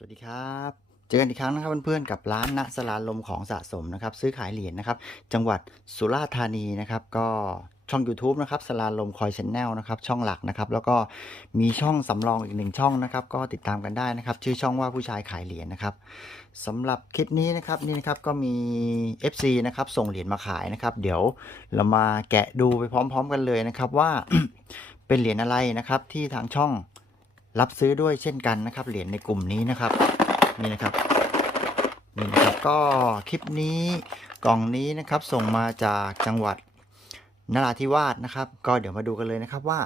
สวัสดีครับเจอกันอีกครั้งนะครับเพื่อนๆกับร้านณสลาลมของสะสมนะครับ ซื้อขายเหรียญนะครับ จังหวัดสุราษฎร์ธานีนะครับ ก็ช่อง YouTube นะครับสลาลมคอยชแนลนะครับ ช่องหลักนะครับ แล้วก็มีช่องสำรองอีกหนึ่งช่องนะครับ ก็ติดตามกันได้นะครับ ชื่อช่องว่าผู้ชายขายเหรียญนะครับสำหรับคลิปนี้นะครับนี่นะครับก็มี FC นะครับส่งเหรียญมาขายนะครับ เดี๋ยวเรามาแกะดูไปพร้อม ๆ กันเลยนะครับว่าเป็นเหรียญอะไรนะครับที่ทางช่อง รับซื้อด้วยเช่นกันนะครับ เหรียญในกลุ่มนี้นะครับ นี่นะครับนี่นะครับก็คลิปนี้กล่องนี้นะครับส่งมาจากจังหวัดนราธิวาสนะครับ ก็เดี๋ยวมาดูกันเลยนะครับว่า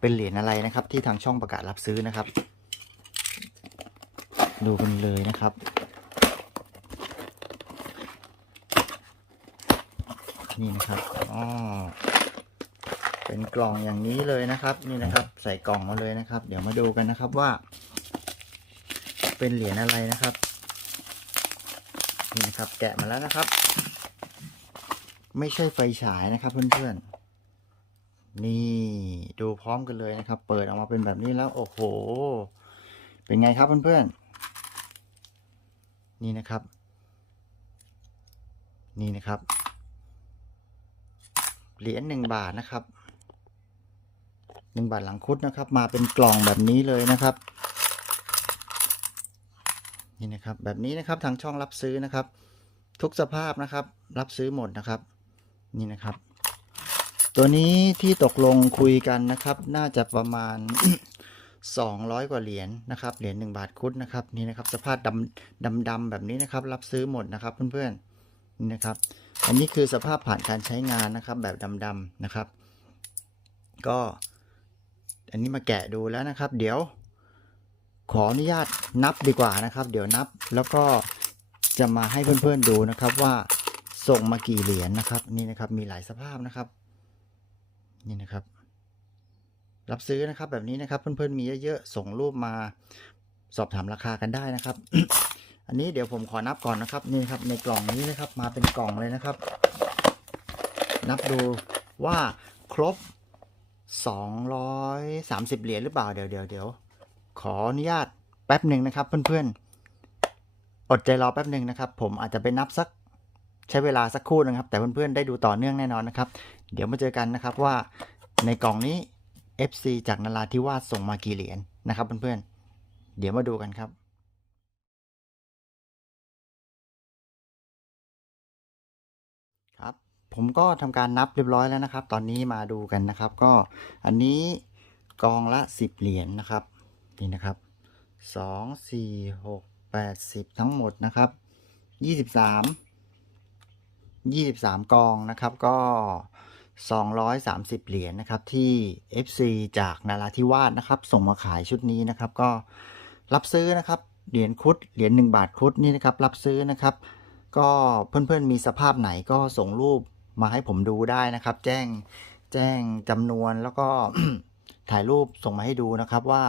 เป็นเหรียญอะไรนะครับ ที่ทางช่องประกาศรับซื้อนะครับ ดูกันเลยนะครับนี่นะครับอ๋อ เป็นกล่องอย่างนี้เลยนะครับ นี่นะครับ ใส่กล่องมาเลยนะครับ เดี๋ยวมาดูกันนะครับว่า เป็นเหรียญอะไรนะครับนี่นะครับ แกะมาแล้วนะครับ ไม่ใช่ไฟฉายนะครับ เพื่อนๆนี่ดูพร้อมกันเลยนะครับ เปิดออกมาเป็นแบบนี้แล้วโอ้โห เป็นไงครับเพื่อนๆนี่นะครับ นี่นะครับเหรียญหนึ่งบาทนะครับ หนึ่งบาทหลังคุดนะครับ มาเป็นกล่องแบบนี้เลยนะครับ นี่นะครับแบบนี้นะครับทางช่องรับซื้อนะครับ ทุกสภาพนะครับ รับซื้อหมดนะครับ นี่นะครับ ตัวนี้ที่ตกลงคุยกันนะครับ น่าจะประมาณ 200 กว่าเหรียญนะครับเหรียญ1บาทคุดนะครับนี่นะครับสภาพดำดำดำแบบนี้นะครับ รับซื้อหมดนะครับเพื่อนๆนี่นะครับ อันนี้คือสภาพผ่านการใช้งานนะครับ แบบดำๆนะครับ ก็ อันนี้มาแกะดูแล้วนะครับ เดี๋ยวขออนุญาตนับดีกว่านะครับ เดี๋ยวนับแล้วก็จะมาให้เพื่อนๆดูนะครับว่าส่งมากี่เหรียญนะครับนี่นะครับมีหลายสภาพนะครับ นี่นะครับ รับซื้อนะครับแบบนี้นะครับเพื่อนๆมีเยอะๆส่งรูปมาสอบถามราคากันได้นะครับ อันนี้เดี๋ยวผมขอนับก่อนนะครับนี่ครับในกล่องนี้นะครับมาเป็นกล่องเลยนะครับ นับดูว่าครบ 230 เหรียญหรือเปล่า เดี๋ยวเดี๋ยวเดี๋ยวขออนุญาตแป๊บหนึ่งนะครับ เพื่อนๆ อดใจรอแป๊บหนึ่งนะครับ ผมอาจจะไปนับสักใช้เวลาสักครู่นะครับ แต่เพื่อนๆ ได้ดูต่อเนื่องแน่นอนนะครับ เดี๋ยวมาเจอกันนะครับว่าในกล่องนี้ FC จากนราธิวาสส่งมากี่เหรียญนะครับเพื่อนๆ เดี๋ยวมาดูกันครับครับ ผมก็ทำการนับเรียบร้อยแล้วนะครับ ตอนนี้มาดูกันนะครับ ก็อันนี้กองละ 10 เหรียญนะครับนี่นะครับ2 4 6 8 10ทั้งหมดนะครับ23 23กองนะครับก็230เหรียญนะครับที่ FC จากนาราธิวาสนะครับ ส่งมาขายชุดนี้นะครับ ก็รับซื้อนะครับเหรียญครุดเหรียญ1บาทครุดนี่นะครับ รับซื้อนะครับ ก็เพื่อนๆมีสภาพไหนก็ส่งรูป มาให้ผมดูได้นะครับ แจ้งแจ้งจำนวนแล้วก็ถ่ายรูปส่งมาให้ดูนะครับว่า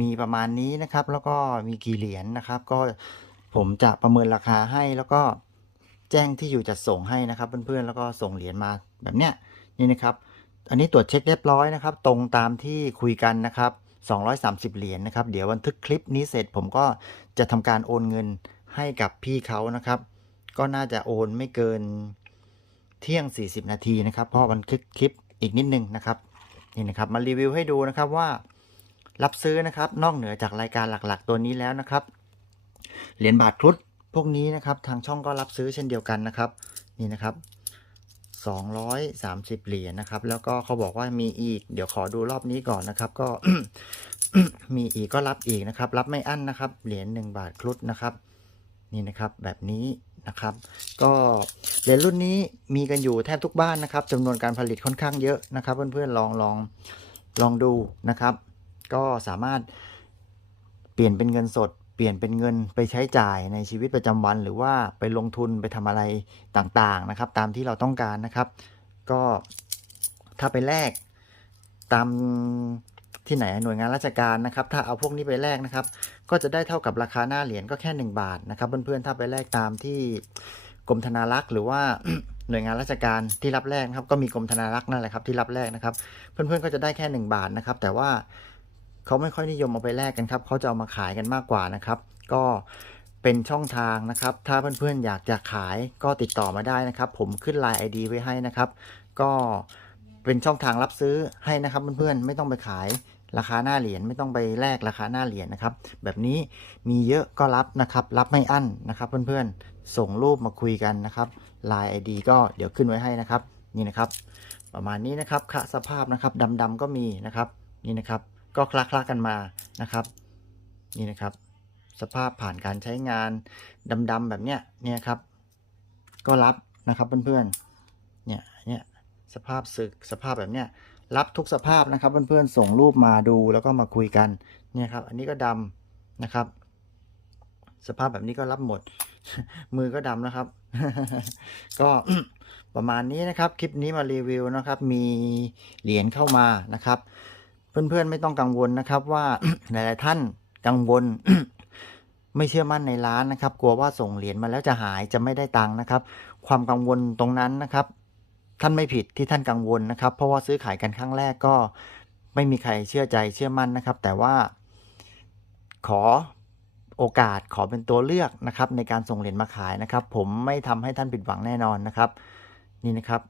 มีประมาณนี้นะครับ แล้วก็มีกี่เหรียญนะครับ ก็ผมจะประเมินราคาให้แล้วก็แจ้งที่อยู่จัดส่งให้นะครับ เพื่อนๆแล้วก็ส่งเหรียญมาแบบเนี้ยนี่นะครับ อันนี้ตรวจเช็คเรียบร้อยนะครับ ตรงตามที่คุยกันนะครับ 230 เหรียญนะครับ เดี๋ยวบันทึกคลิปนี้เสร็จผมก็จะทำการโอนเงินให้กับพี่เขานะครับ ก็น่าจะโอนไม่เกิน เที่ยง 40 นาทีนะครับเพราะบันทึกคลิปอีกนิดนึงนะครับนี่นะครับมารีวิวให้ดูนะครับว่า รับซื้อนะครับนอกเหนือจากรายการหลักๆ ตัวนี้แล้วนะครับเหรียญบาทครุฑพวกนี้นะครับทางช่องก็รับซื้อเช่นเดียวกันนะครับนี่นะครับ230 เหรียญนะครับ แล้วก็เขาบอกว่ามีอีก เดี๋ยวขอดูรอบนี้ก่อนนะครับ ก็มีอีกก็รับอีกนะครับ รับไม่อั้นนะครับ เหรียญ1บาทครุฑนะครับ นี่นะครับแบบนี้ นะครับ ก็เหรียญรุ่นนี้มีกันอยู่แทบทุกบ้านนะครับจำนวนการผลิตค่อนข้างเยอะนะครับ เพื่อนๆลองลองลองดูนะครับ ก็สามารถเปลี่ยนเป็นเงินสด เปลี่ยนเป็นเงินไปใช้จ่ายในชีวิตประจำวัน หรือว่าไปลงทุนไปทำอะไรต่างๆนะครับ ตามที่เราต้องการนะครับ ก็ถ้าไปแลกตาม ที่ไหนหน่วยงานราชการนะครับ ถ้าเอาพวกนี้ไปแลกนะครับ ก็จะได้เท่ากับราคาหน้าเหรียญก็แค่ 1 บาทนะครับเพื่อนๆถ้าไปแลกตามที่กรมธนารักษ์หรือว่าหน่วยงานราชการที่รับแลกนะครับ ก็มีกรมธนารักษ์นั่นแหละครับที่รับแลกนะครับ เพื่อนๆก็จะได้แค่ 1 บาทนะครับ แต่ว่าเขาไม่ค่อยนิยมเอาไปแลกกันครับเขาจะเอามาขายกันมากกว่านะครับ ก็เป็นช่องทางนะครับ ถ้าเพื่อนๆอยากจะขายก็ติดต่อมาได้นะครับ ผมขึ้น Line ID ไว้ให้นะครับ ก็เป็นช่องทางรับซื้อให้นะครับเพื่อนๆไม่ต้องไปขาย ราคาหน้าเหรียญไม่ต้องไปแลกราคาหน้าเหรียญนะครับ แบบนี้มีเยอะก็รับนะครับ รับไม่อั้นนะครับเพื่อนๆ ส่งรูปมาคุยกันนะครับ Line ID ก็เดี๋ยวขึ้นไว้ให้นะครับ นี่นะครับ ประมาณนี้นะครับค่ะสภาพนะครับดำๆก็มีนะครับ นี่นะครับ ก็คลาๆกันมานะครับ นี่นะครับ สภาพผ่านการใช้งานดำๆแบบเนี้ยเนี่ยครับ ก็รับนะครับเพื่อนๆเนี่ยเนี่ยสภาพสึกสภาพแบบเนี้ย รับทุกสภาพนะครับ เพื่อนๆส่งรูปมาดูแล้วก็มาคุยกันเนี่ยครับ อันนี้ก็ดำนะครับ สภาพแบบนี้ก็รับหมด มือก็ดำนะครับ ก็ประมาณนี้นะครับ คลิปนี้มารีวิวนะครับ มีเหรียญเข้ามานะครับ เพื่อนๆไม่ต้องกังวลนะครับ ว่าหลายๆท่านกังวลไม่เชื่อมั่นในร้านนะครับ กลัวว่าส่งเหรียญมาแล้วจะหายจะไม่ได้ตังค์นะครับ ความกังวลตรงนั้นนะครับ ท่านไม่ผิดที่ท่านกังวลนะครับ เพราะว่าซื้อขายกันครั้งแรกก็ไม่มีใครเชื่อใจเชื่อมั่นนะครับ แต่ว่าขอโอกาสขอเป็นตัวเลือกนะครับในการส่งเหรียญมาขายนะครับ ผมไม่ทำให้ท่านผิดหวังแน่นอนนะครับ นี่นะครับ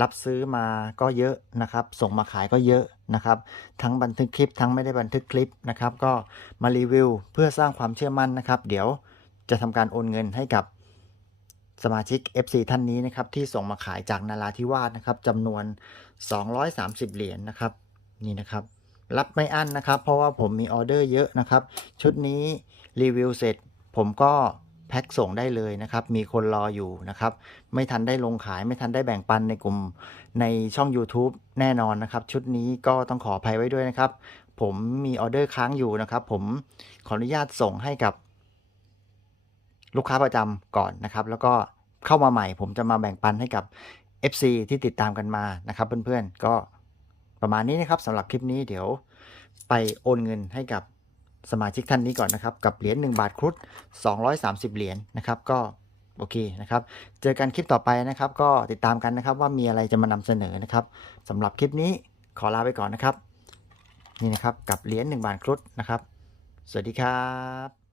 รับซื้อมาก็เยอะนะครับ ส่งมาขายก็เยอะนะครับ ทั้งบันทึกคลิป ทั้งไม่ได้บันทึกคลิปนะครับ ก็มารีวิวเพื่อสร้างความเชื่อมั่นนะครับ เดี๋ยวจะทำการโอนเงินให้กับ สมาชิก FC ท่านนี้นะครับที่ส่งมาขายจากนาราธิวาสนะครับจำนวน 230 เหรียญนะครับนี่นะครับ รับไม่อั้นนะครับ เพราะว่าผมมีออเดอร์เยอะนะครับ ชุดนี้รีวิวเสร็จ ผมก็แพ็คส่งได้เลยนะครับ มีคนรออยู่นะครับ ไม่ทันได้ลงขายไม่ทันได้แบ่งปันในกลุ่มในช่อง YouTube แน่นอนนะครับ ชุดนี้ก็ต้องขออภัยไว้ด้วยนะครับ ผมมีออเดอร์ค้างอยู่นะครับ ผมขออนุญาตส่งให้กับ ลูกค้าประจำก่อนนะครับ แล้วก็เข้ามาใหม่ ผมจะมาแบ่งปันให้กับ FC ที่ติดตามกันมานะครับเพื่อนๆก็ประมาณนี้นะครับสำหรับคลิปนี้เดี๋ยวไปโอนเงินให้กับสมาชิกท่านนี้ก่อนนะครับ กับเหรียญ1บาทครุฑ230 เหรียญนะครับ ก็โอเคนะครับ เจอกันคลิปต่อไปนะครับ ก็ติดตามกันนะครับว่ามีอะไรจะมานำเสนอนะครับสำหรับคลิปนี้ขอลาไปก่อนนะครับ นี่นะครับกับเหรียญ1บาทครุฑนะครับ สวัสดีครับ